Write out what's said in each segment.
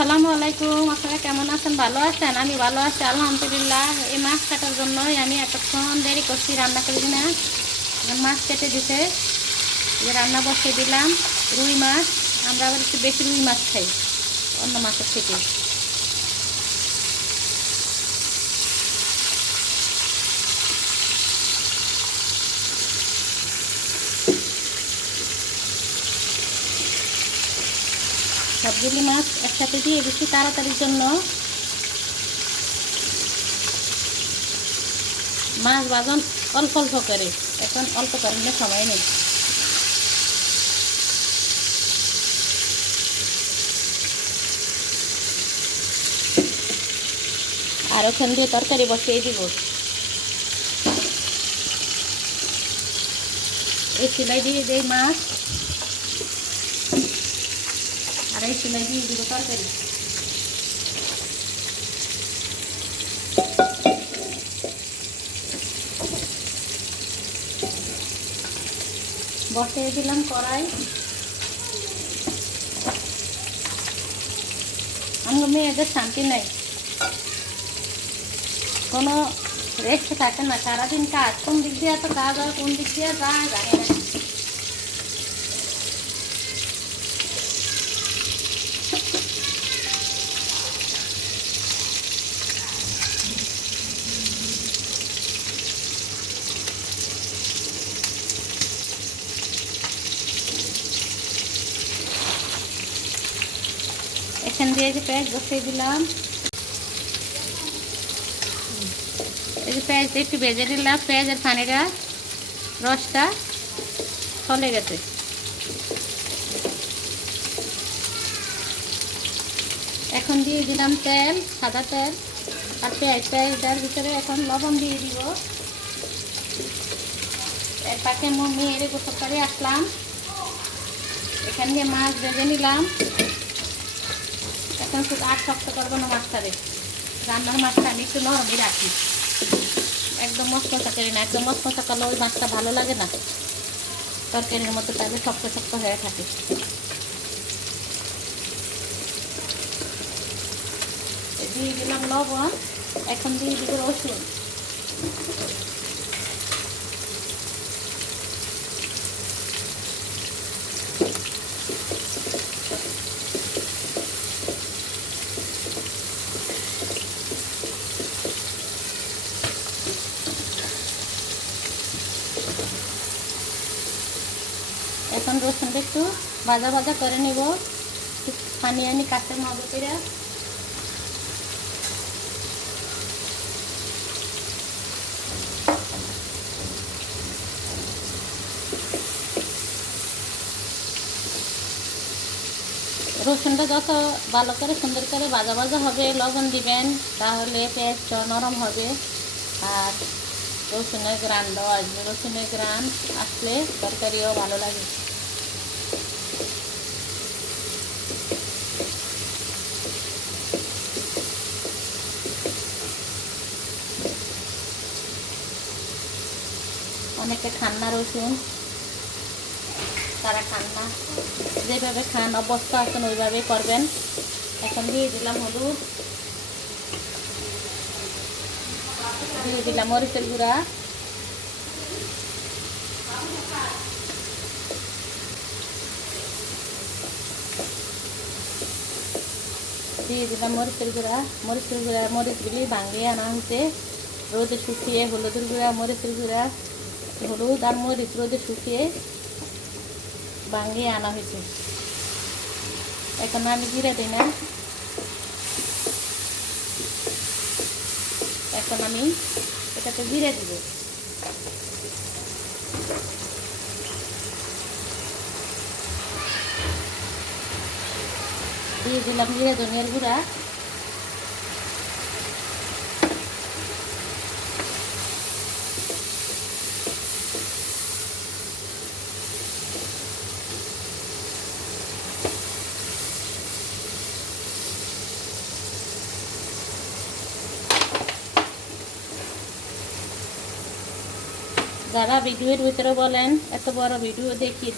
আসসালামু আলাইকুম। আপনারা কেমন আছেন? ভালো আছেন? আমি ভালো আছি আলহামদুলিল্লাহ। এই মাছ কাটার জন্যই আমি এতক্ষণ দেরি করছি, রান্না করি না। মাছ কেটে দিতে রান্না বসিয়ে দিলাম। রুই মাছ, আমরা আবার একটু বেশি রুই মাছ খাই অন্য মাছের থেকে। সবগুলি মাছ একসাথে দিয়ে বেশি তাড়াতাড়ির জন্য। মাছ বাজন অল্প অল্প করে, এখন অল্প করলে সময় নেই। আর ওখান দিয়ে তরকারি বসিয়ে দিব। এই চুলাই দিয়ে দেই মাছ, আর এই চুলাই দিয়ে দিব তরকারি। বসিয়ে দিলাম কড়াই। আমার মেয়েদের শান্তি নাই, কোনো রেস্ট থাকে না, সারাদিন কাজ। কোন দিক দিয়ে এত কাজ হয়, কোন দিক দিয়ে যায় জানি না। এখান দিয়ে যে পেঁয়াজ বসিয়ে দিলাম, এই যে পেঁয়াজটা একটু ভেজে দিলাম। পেঁয়াজের পানিটা, রসটা চলে গেছে। এখন দিয়ে দিলাম তেল, সাদা তেল, আর পেঁয়াজটার ভিতরে এখন লবণ দিয়ে দিব। এর পাশে মেয়ের গোসল করে আসলাম, এখান দিয়ে মাছ ভেজে নিলাম। এখন শুধু আর শক্ত করবো না মাছটারে। রান্নার মাছটা আমি একটু নরমই রাখি, একদম মশমশা করি না। একদম মশমশা করলে ওই মাছটা ভালো লাগে না, তরকারির মধ্যে তাহলে শক্ত শক্ত হয়ে থাকে। দিয়ে দিলাম লবণ, এখন দিয়ে দিব রসুন। এখন রসুনটা একটু ভাজা ভাজা করে নেব। পানি আমি কাঁচের মধ্যে করে রসুনটা যত ভালো করে সুন্দর করে ভাজা ভাজা হবে, লবণ দিবেন, তাহলে পেঁয়াজটা নরম হবে। আর রসুনের গ্রানটাও আসবে, রসুনের গ্রান আসলে তরকারিও ভালো লাগে। অনেকে খান না রসুন, তারা খান না। যেভাবে খান অভ্যস্ত আছেন ওইভাবেই করবেন। এখন দিয়ে দিলাম হলুদ, দিয়ে দিলাম মরিচের গুঁড়া, দিয়ে দিলাম মরিচের গুঁড়া। মরিচগুলি ভাঙিয়ে আনা হয়েছে, রোদে শুকিয়ে। হলুদের গুঁড়া, মরিচের গুঁড়া, হলুদ আর মরিচ রোদে শুকিয়ে ভাঙিয়ে আনা হয়েছে। এখন আমি জিরা দিই না, এখন আমি এটাতে জিরে দিব। দিয়ে দিলাম জিরে ধনিয়ার গুঁড়া। যারা ভিডিওর ভিতরে বলেন এত বড় ভিডিও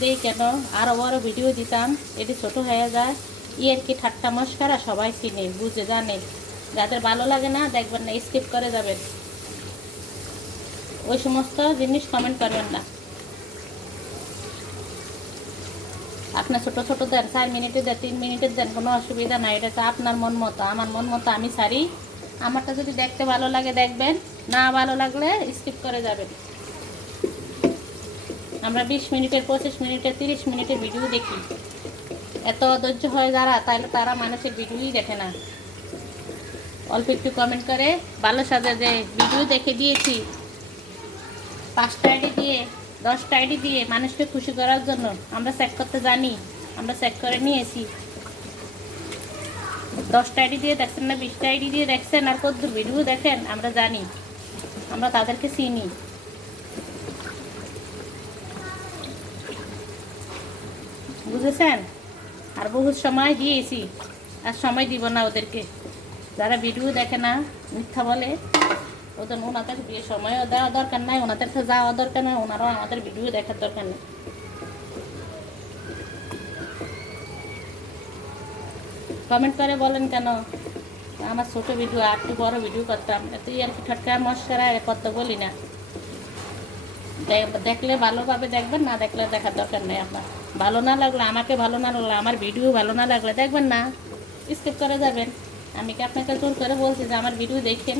দেই কেন, আরও বড় ভিডিও দিতাম, এটি ছোট হয়ে যায়। ইয়ের কি ঠাট্টা মস্করা সবাই চিনে বুঝে জানে। যাদের ভালো লাগে না দেখবেন না, স্কিপ করে যাবেন, ওই সমস্ত জিনিস কমেন্ট করবেন না। আপনার ছোটো ছোটো দেন, 4 মিনিটের দেন, 3 মিনিটের দেন, কোনো অসুবিধা নাই। এটা তো আপনার মন মতো, আমার মন মতো আমি ছাড়ি। আমারটা যদি দেখতে ভালো লাগে দেখবেন, না ভালো লাগলে স্কিপ করে যাবেন। আমরা 20 মিনিটের, 25 মিনিটের, 30 মিনিটের ভিডিও দেখি। এত অধৈর্য হয় যারা, তাহলে তারা মানুষের ভিডিওই দেখে না। অল্প একটু কমেন্ট করে ভালো সাজা যে ভিডিও দেখে দিয়েছি 5টা আইডি দিয়ে, 10টা আইডি দিয়ে মানুষকে খুশি করার জন্য। আমরা চেক করতে জানি, আমরা চেক করে নিয়েছি। 10টা আইডি দিয়ে দেখছেন না 20টা আইডি দিয়ে দেখছেন, আর কত ভিডিও দেখেন আমরা জানি, আমরা তাদেরকে চিনি। বুঝেছেন? আর বহুত সময় দিয়েছি, আর সময় দিব না ওদেরকে। যারা ভিডিও দেখে না, মিথ্যা বলে, ওনাদের বিয়ে সময়ও দেওয়া দরকার নাই, ওনাদের তো যাওয়া দরকার নাই, ওনারাও আমাদের ভিডিও দেখার দরকার নেই। কমেন্ট করে বলেন কেন আমার ছোট ভিডিও আর একটু বড় ভিডিও করতাম, এতই আর কি ঠাট্টা মস্করা করতে বলি না। দেখলে ভালোভাবে দেখবেন, না দেখলে দেখার দরকার নেই আপনার। ভালো না লাগলে, আমাকে ভালো না লাগলে, আমার ভিডিও ভালো না লাগলে দেখবেন না, স্কিপ করে যাবেন। আমি কি আপনাকে জোর করে বলছি যে আমার ভিডিও দেখেন?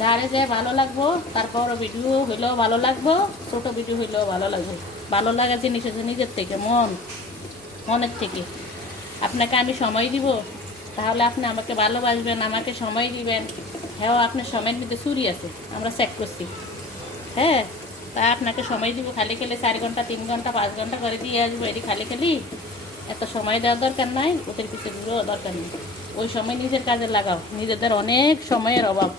যারে যে ভালো লাগবো, তারপর ভিডিও হইলেও ভালো লাগবো, ছোট ভিডিও হইলেও ভালো লাগবে। ভালো লাগা জিনিস হচ্ছে নিজের থেকে, মনের থেকে। আপনাকে আমি সময় দিব, তাহলে আপনি আমাকে ভালোবাসবেন, আমাকে সময় দিবেন। হ্যাঁ, আপনার সময়ের মধ্যে চুরি আছে, আমরা চেক করছি। হ্যাঁ, তা আপনাকে সময় দিব, খালি খালি 4 ঘন্টা, 3 ঘন্টা, 5 ঘন্টা করে দিয়ে আসবো, এটি খালি খালি এত সময় দেওয়ার দরকার নাই, ওদের পিছিয়ে ঘুরেও দরকার নেই। ওই সময় নিজের কাজে লাগাও, নিজেদের অনেক সময়ের অভাব।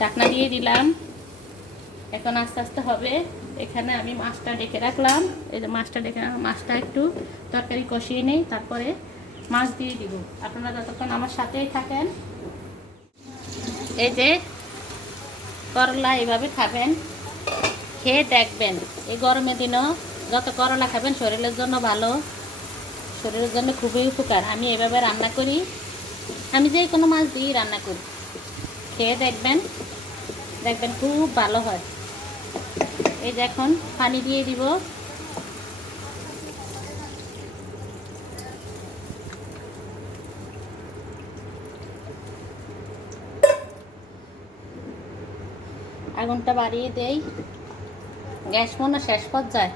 ঢাকনা দিয়ে দিলাম, এখন আস্তে আস্তে হবে। এখানে আমি মাছটা ডেকে রাখলাম, এই যে মাছটা ডেকে, মাছটা একটু তরকারি কষিয়ে নেই, তারপরে মাছ দিয়ে দিব। আপনারা যতক্ষণ আমার সাথেই থাকেন। এই যে করলা এইভাবে খাবেন, খেয়ে দেখবেন। এই গরমের দিনও যত করলা খাবেন শরীরের জন্য ভালো, শরীরের জন্য খুবই উপকার। আমি এভাবে রান্না করি, আমি যে কোনো মাছ দিয়ে রান্না করি, খেয়ে দেখবেন, দেখবেন খুব ভালো হয়। এই যে এখন পানি দিয়ে দিব। আগুনটা বাড়িয়ে দেই, গ্যাস মনে শেষ পর্যায়ে।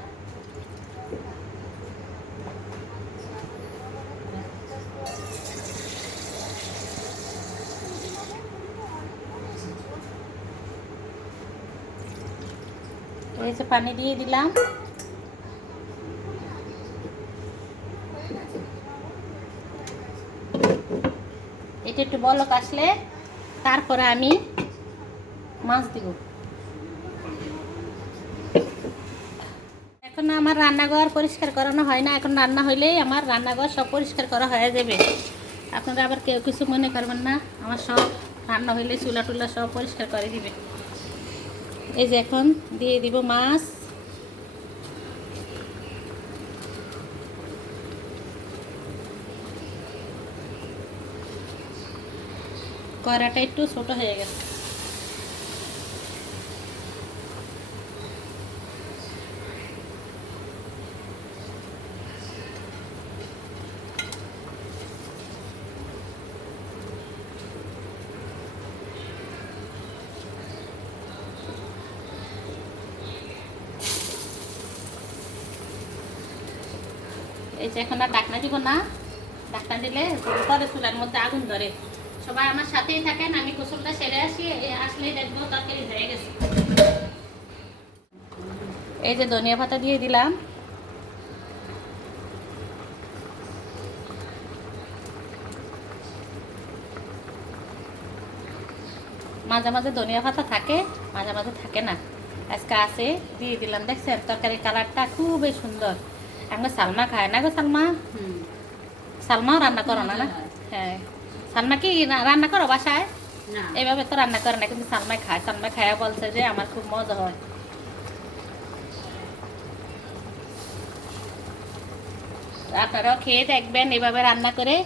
এই যে পানি দিয়ে দিলাম। এটা একটু বলক আসলে তারপরে আমি মাছ দিব। এখন আমার রান্নাঘর পরিষ্কার করানো হয় না, এখন রান্না হইলেই আমার রান্নাঘর সব পরিষ্কার করা হয়ে যাবে। আপনারা আবার কেউ কিছু মনে করবেন না, আমার সব রান্না হইলে চুলা টুলা সব পরিষ্কার করে দিবে। এই যে এখন দিয়ে দিব মাছ। কড়াটা একটু ছোট হয়ে গেছে। এই যে এখন আর ঢাকনা দিব না, ঢাকনা দিলে পরে চুলার মধ্যে আগুন ধরে। সবাই আমার সাথেই থাকেন, আমি গোসলটা সেরে আসি, আসলেই দেখবো তরকারি হয়ে গেছে। এই যে ধনিয়া পাতা দিয়ে দিলাম। মাঝে মাঝে ধনিয়া পাতা থাকে, মাঝে মাঝে থাকে না, আজকে আছে দিয়ে দিলাম। দেখছেন তরকারির কালারটা খুবই সুন্দর। আমরা সালমা খায় না গো, সালমা? সালমাও রান্না করো না? হ্যাঁ, সালমা কি রান্না করো বাসায়? না এইভাবে তো রান্না করে না, কিন্তু সালমা খায়। সালমা খায়া বলছে যে আমার খুব মজা হয়। আপনারাও খেয়ে দেখবেন এভাবে রান্না করে।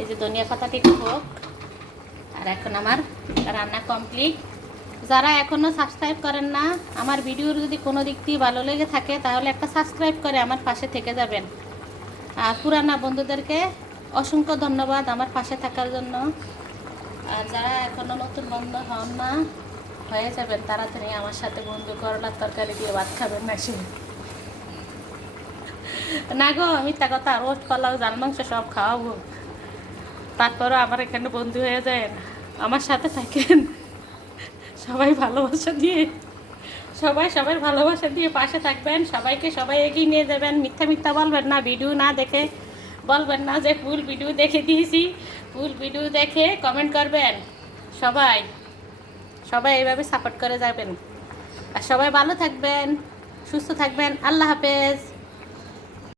এই যে ধনিয়া পাতাটি হোক। আর এখন আমার রান্না কমপ্লিট। যারা এখনও সাবস্ক্রাইব করেন না, আমার ভিডিওর যদি কোনো দিক দিয়ে ভালো লেগে থাকে তাহলে একটা সাবস্ক্রাইব করে আমার পাশে থেকে যাবেন। আর পুরানা বন্ধুদেরকে অসংখ্য ধন্যবাদ আমার পাশে থাকার জন্য। আর যারা এখনও নতুন বন্ধু হন না, হয়ে যাবেন তাড়াতাড়ি আমার সাথে বন্ধু। করলার তরকারি দিয়ে ভাত খাবেন না সে না গো, মিথ্যা কথা। রোস্ট পোলাও জাল মাংস সব খাওয়াবো, তারপরও আমার এখানে বন্ধু হয়ে যায়। আমার সাথে থাকেন সবাই ভালোবাসা দিয়ে, সবাই ভালোবাসা দিয়ে পাশে থাকবেন। সবাইকে সবাই এগিয়ে নিয়ে যাবেন। মিথ্যা মিথ্যা বলবেন না, ভিডিও না দেখে বলবেন না যে ফুল ভিডিও দেখে দিয়েছি। ফুল ভিডিও দেখে কমেন্ট করবেন। সবাই সবাই এইভাবে সাপোর্ট করে যাবেন। আর সবাই ভালো থাকবেন, সুস্থ থাকবেন। আল্লাহ হাফেজ।